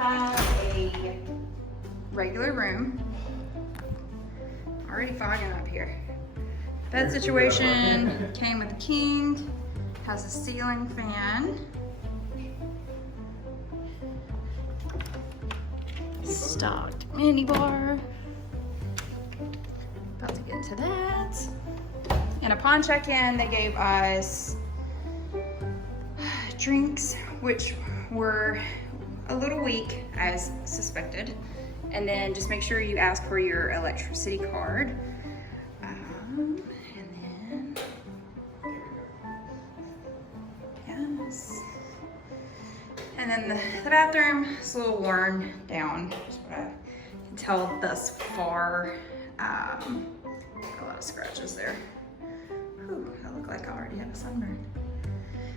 have a regular room. Already fogging up here. Bed situation came with a king, has a ceiling fan. Stocked mini bar. About to get into that. And upon check-in, they gave us drinks, which were a little weak as suspected. And then just make sure you ask for your electricity card. And then, yes. And then the bathroom is a little worn down, just what I can tell thus far. A lot of scratches there. Whew, I look like I already have a sunburn.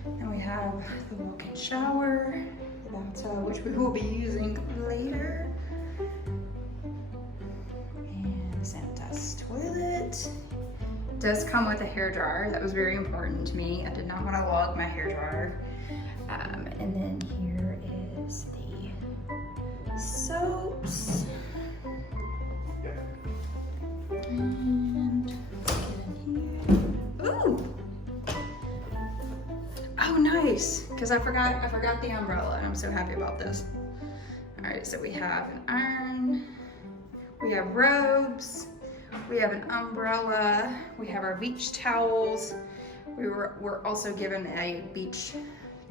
And we have the walk-in shower, the bathtub, which we will be using later. And the sanitized toilet. It does come with a hairdryer. That was very important to me. I did not want to log my hairdryer. And then here is the soaps. And get in here. Ooh! Oh, nice! Because I forgot the umbrella, and I'm so happy about this. All right, so we have an iron, we have robes, we have an umbrella, we have our beach towels. We're also given a beach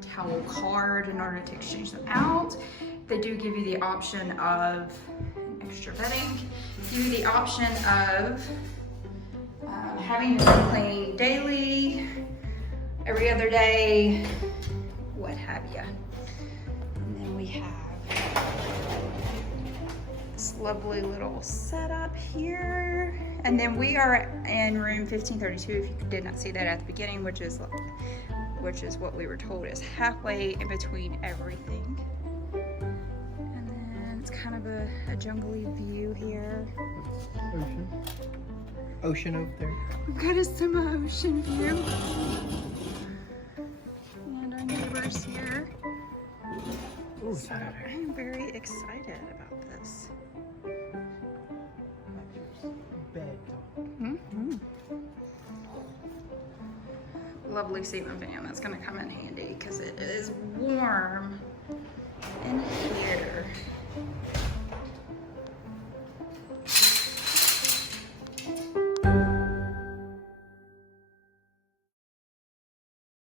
towel card in order to exchange them out. They do give you the option of extra bedding, give you the option of having your room cleaned daily, every other day, what have you. And then we have this lovely little setup here. And then we are in room 1532, if you did not see that at the beginning, which is what we were told is halfway in between everything. And then it's kind of a jungly view here. Ocean over there. We've got a semi-ocean view. And our neighbors here. Ooh, So I am very excited about this. Bed. Mm-hmm. Lovely ceiling fan. That's going to come in handy because it is warm